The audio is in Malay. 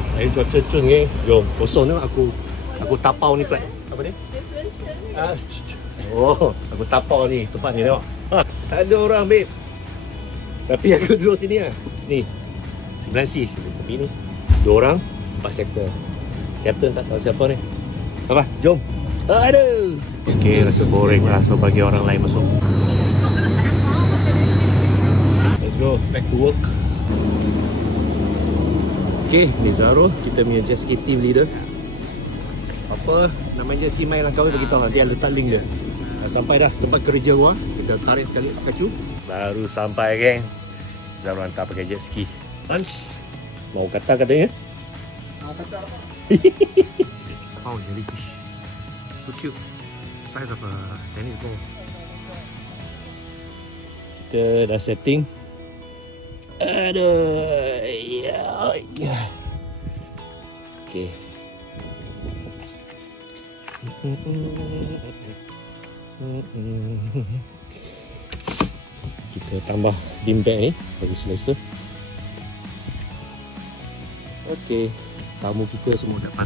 Singapore. Air cuaca cun ni. Jom, kosong ni aku tapau ni flat. Apa ni? Oh, aku tapau ni tempat ni tengok. Tak ada orang, babe. Tapi aku duduk sini lah. Sini. Sebelah si. Tapi ni 2 orang, 4 sektor. Captain tak tahu siapa ni. Apa? Jom. Aduh. Okay, rasa boring lah. So bagi orang lain masuk. Let's go. Back to work. Okay, ni Zaro. Kita punya jet ski team leader. Apa nama jet ski main lah kau bagi tahu lah. Dia letak link dia. Dah sampai dah tempat kerja gua. Kita tarik sekali kacu. Baru sampai, geng. Zaro hantar pakai jet ski. Lunch. Mau kata katanya? Mau kata apa? Found jellyfish. So cute. Size of a tennis ball. Kita dah setting. Aduh. Ya. Okay. Kita tambah beam bag ni bagi selesa. Okay. Tamu kita semua dapat